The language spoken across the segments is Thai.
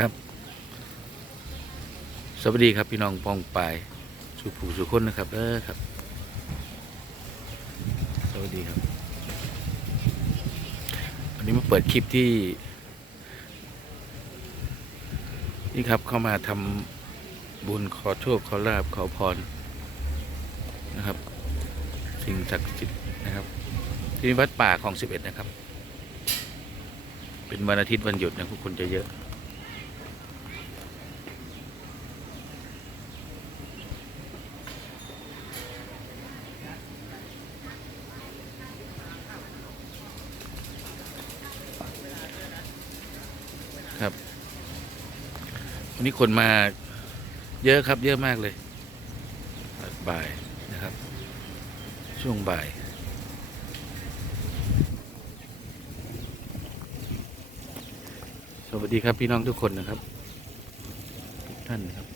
ครับ สวัสดีครับพี่น้องปองปายสุผูสุคนนะครับเออครับ สวัสดีครับวันนี้มาเปิดคลิปที่ นี่ครับเข้ามาทำบุญขอโชคขอลาบขอพรนะครับ สิ่งศักดิ์สิทธิ์นะครับที่วัดป่าของสิบเอ็ดนะครับ เป็นวันอาทิตย์วันหยุดนะผู้คนจะเยอะ ครับ วันนี้คนมาเยอะครับ เยอะมากเลย บ่ายนะครับ ช่วงบ่าย สวัสดีครับพี่น้องทุกคนนะครับ ทุกท่านนะครับ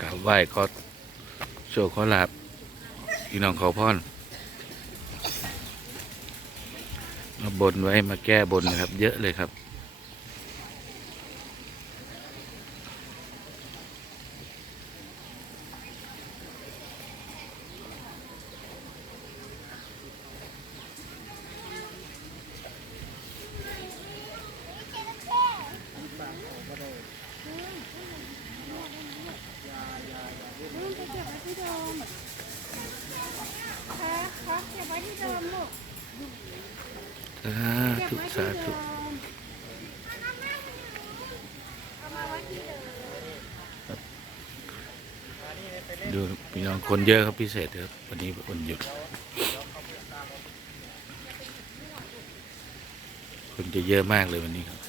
กราบไหว้ขอโชคขอลาบพี่น้องขอพร บนไว้มาแก้บนนะครับ เยอะเลยครับ นู่นไปเก็บไว้ที่เดิมครับครับเก็บไว้ที่เดิมลูก สา เก็บ ธุ ไว้ที่ สา เดิ ธุ มเอามาไว้ที่เดิม ดูพี่น้องคนเยอะครับพิเศษครับวันนี้วันหยุด คนจะเยอะมากเลยวันนี้ครับ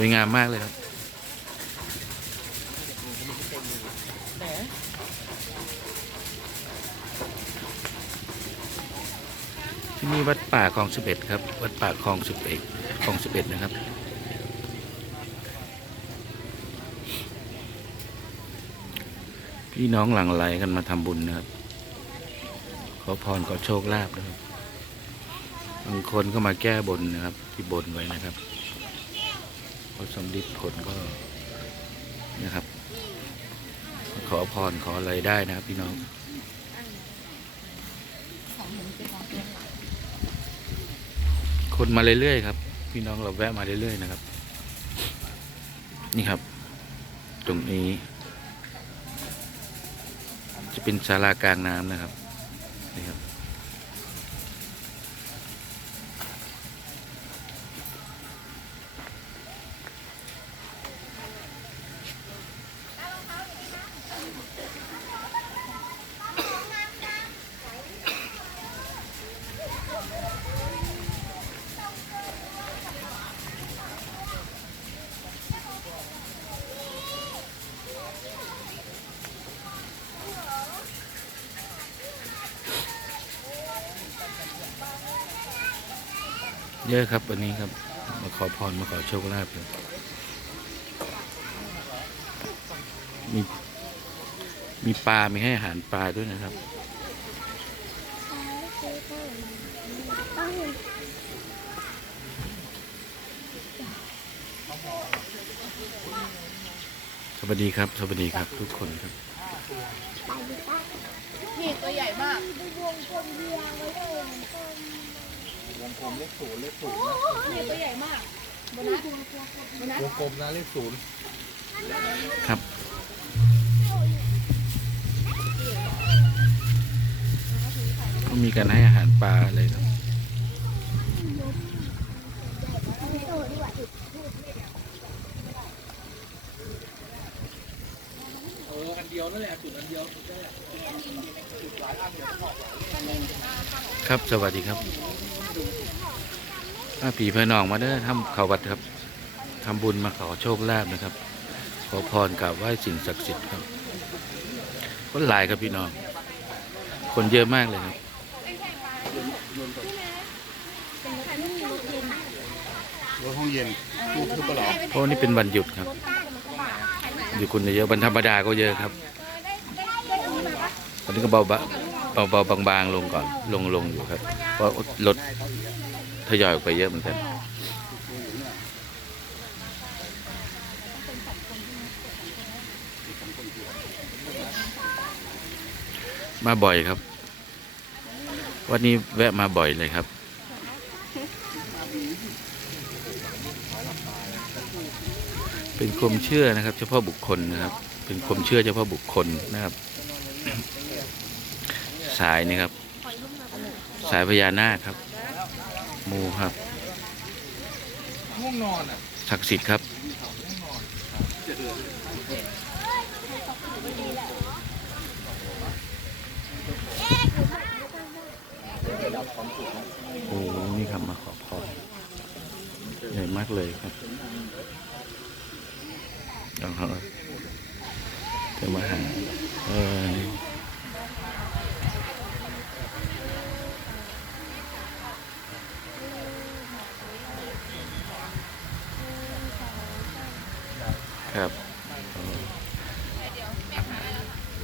วยงามมากเลยครับที่นี่วัดป่าคลองสิบเอ็ดครับ วัดป่าคลองสิบเอ็ดคลองสิบเอ็ดนะครับพี่น้องหลั่งไหลกันมาทำบุญนะครับ ขอพรขอโชคลาภนะครับ บางคนก็มาแก้บนนะครับ ที่บนไว้นะครับ พอสำลิดผลก็นะครับ ขอพรขออะไรได้นะครับพี่น้องคนมาเรื่อยๆครับ พี่น้องเราแวะมาเรื่อยๆนะครับ นี่ครับ ตรงนี้ จะเป็นศาลากลางน้ำนะครับนี่ครับ เยอะครับวันนี้ครับ มาขอพรมาขอโชคลาภมีมีปลา มีให้อาหารปลาด้วยนะครับ สวัสดีครับ สวัสดีครับทุกคนครับนี่ตัวใหญ่มากวงกลมเล ขศูนย์เลขศูนย์นะนี่ตัวใหญ่มากโบนัสโบนัสวงกลมนะเลขศูนย์ครับ ก็มีการให้อาหารปลาอะไรครับเอออันเดียวนั่นแหละศูนย์อันเดียวนั่นแหละหลายอันเดี๋ยวบอกครับ สวัสดีครับ ถ้าผีเพื่อนน้องมาเด้อทำเขาวัดครับทำบุญมาขอโชคลาภนะครับ ขอพรกราบไหว้สิ่งศักดิ์สิทธิ์ครับคนหลายครับพี่น้อง คนเยอะมากเลยครับรถห้องเย็นตู้ทึบปะเหรอเพราะวันนี้เป็นวันหยุดครับ อยู่คนเยอะวันธรรมดาก็เยอะครับวันนี้ก็เบาเบาเบาๆบางๆลงก่อนลงลงอยู่ครับเพราะรถ ทยอยออกไปเยอะเหมือนกันมาบ่อยครับ วันนี้แวะมาบ่อยเลยครับเป็นความเชื่อนะครับ เฉพาะบุคคลนะครับ เป็นความเชื่อเฉพาะบุคคลนะครับ สายนี่ครับ สายพญานาคครับ มูครับง่วงนอนอะศักดิ์สิทธิ์ครับโอ้นี่ครับมาขอพรใหญ่มากเลยครับเอาเขาจะมาหาเออนี่ครับอ๋อ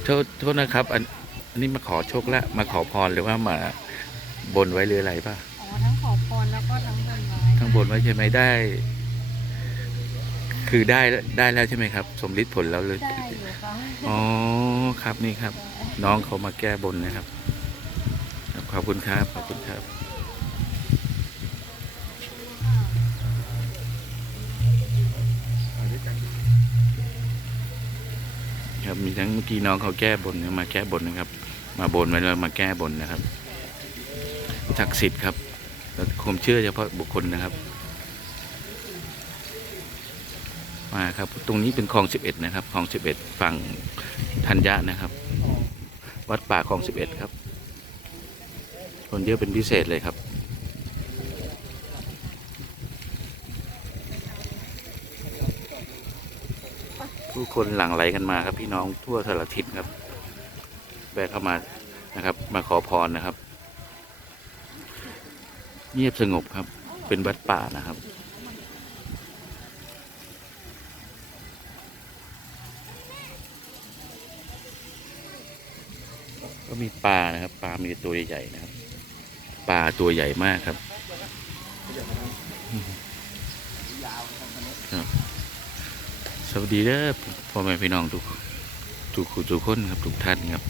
โท ษโทษนะครับ อันอันนี้มาขอโชคละมาขอพรหรือว่ามาบนไว้หรืออะไรป่ะอ๋อทั้งขอพรแล้วก็ทั้งบนไว้ข้างบนไว้ใช่ไหมได้ คือได้ได้แล้วใช่ไหมครับ สมฤทธิ์ผลแล้วเลยได้อยู่ค่ะอ๋อครับนี่ครับ น้องเขามาแก้บนนะครับครับขอบคุณครับขอบคุณครับ ครับ มีทั้งพี่น้องเขาแก้บนมาแก้บนนะครับ มาบนไว้แล้วมาแก้บนนะครับศักดิ์สิทธิ์ครับแล้วคมเชื่อเฉพาะบุคคลนะครับ มาครับ ตรงนี้เป็นคลองสิบเอ็ดนะครับคลองสิบเอ็ดฝั่งธัญญะนะครับ วัดป่าคลองสิบเอ็ดครับ คนเยอะเป็นพิเศษเลยครับ ผู้คนหลั่งไหลกันมาครับ พี่น้องทั่วสารทิศครับแวะเข้ามานะครับ มาขอพรนะครับ เงียบสงบครับ เป็นวัดป่านะครับก็มีปลานะครับปลามีตัวใหญ่ๆนะครับปลาตัวใหญ่มากครับ สวัสดีเด้อพ่อแม่พี่น้องทุกทุกคู่ทุกคนครับทุกท่านครับ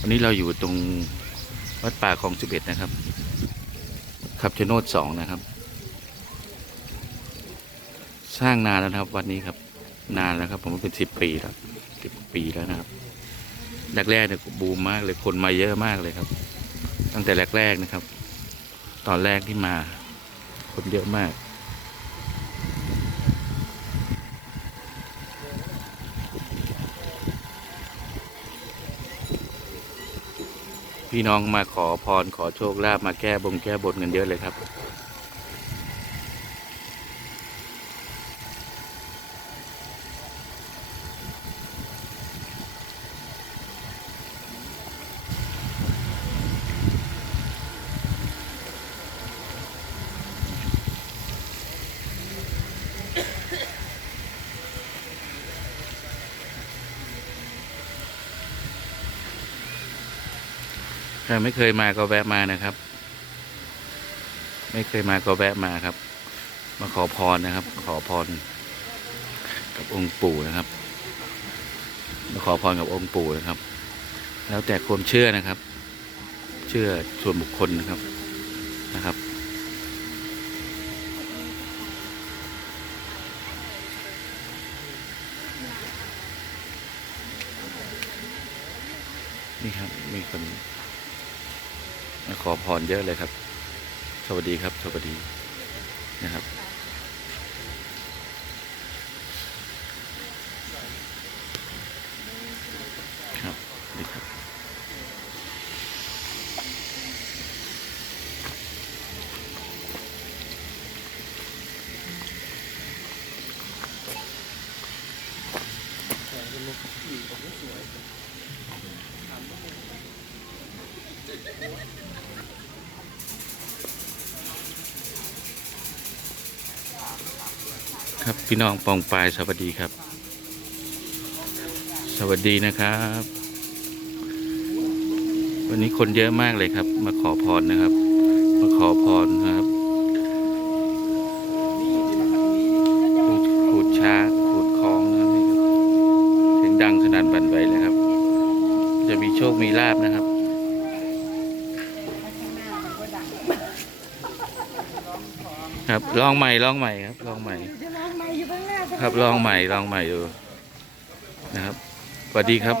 วันนี้เราอยู่ตรงวัดป่าของสิบเอ็ดนะครับขับชโนดสองนะครับ สร้างนานแล้วครับ วันนี้ครับ นานแล้วครับ ผมเป็นสิบปีแล้วสิบปีแล้วนะครับแรกๆเนี่ยบูมมากเลยคนมาเยอะมากเลยครับ ตั้งแต่แรกๆนะครับ ตอนแรกที่มา คนเยอะมาก พี่น้องมาขอพรขอโชคลาภมาแก้บงแก้บนกันเยอะเลยครับ ถ้าไม่เคยมาก็แวะมานะครับ ไม่เคยมาก็แวะมาครับ มาขอพรนะครับ ขอพร กับองค์ปู่นะครับ มาขอพรกับองค์ปู่นะครับ แล้วแต่ความเชื่อนะครับ เชื่อส่วนบุคคลนะครับนะครับนี่ครับมีคน ขอพรเยอะเลยครับ สวัสดีครับ สวัสดีนะครับครับ ครับ พี่น้องปองปายสวัสดีครับ สวัสดีนะครับ วันนี้คนเยอะมากเลยครับ มาขอพรนะครับ มาขอพรครับขูดช้าขูดคลองนะครับนี่ครับเสียงดังสนั่นบันไหวเลยครับ จะมีโชคมีลาบนะครับครับลองใหม่ลองใหม่ครับลองใหม่ ครับลองใหม่ลองใหม่ดูนะครับสวัสดีครับ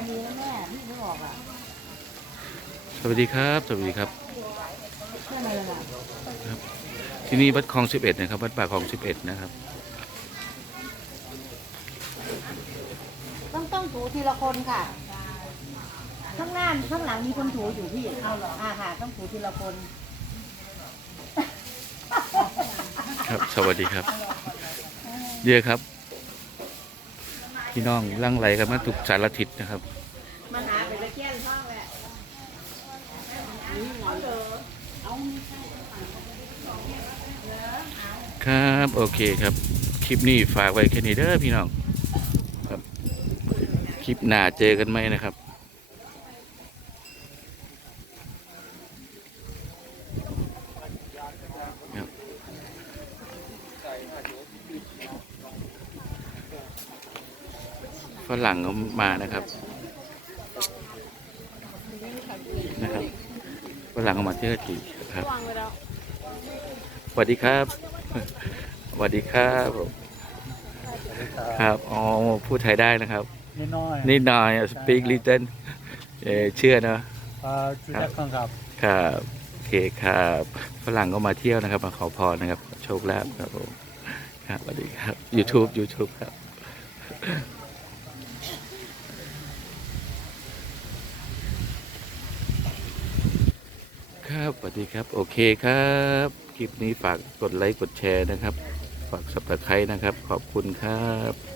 สวัสดีครับสวัสดีครับ ที่นี่วัดคลองสิบเอ็ดนะครับวัดป่าคลองสิบเอ็ดนะครับ ต้องต้องถูทีละคนค่ะ ข้างหน้าข้างหลังมีคนถูอยู่พี่เอาเหรออ่าค่ะต้องถูทีละคนครับ สวัสดีครับ เยอะครับ พี่น้องลั่งไหลกันมาทุกสารทิศนะครับมาหาไปตะเกียนช่องแหละครับโอเคครับ คลิปนี้ฝากไว้แค่นี้เด้อพี่น้องครับ คลิปหน้าเจอกันไหมนะครับ ฝรั่งก็มานะครับนะครับฝรั่งก็มาเที่ยวทีครับวางไว้แล้วสวัสดีครับสวัสดีครับผมครับอ๋อพูดไทยได้นะครับนิดหน้อยนิดหน่อย speak little เออเชื่อเนอะอ่าจุดแรกก่อนครับครับโอเคครับฝรั่งก็มาเที่ยวนะครับ มาขอพรนะครับ โชคลาภครับผมครับสวัสดีครับ YouTube YouTube ครับ ครับสวัสดีครับ โอเคครับ คลิปนี้ฝากกดไลค์กดแชร์นะครับ ฝากสับตะไคร้นะครับ ขอบคุณครับ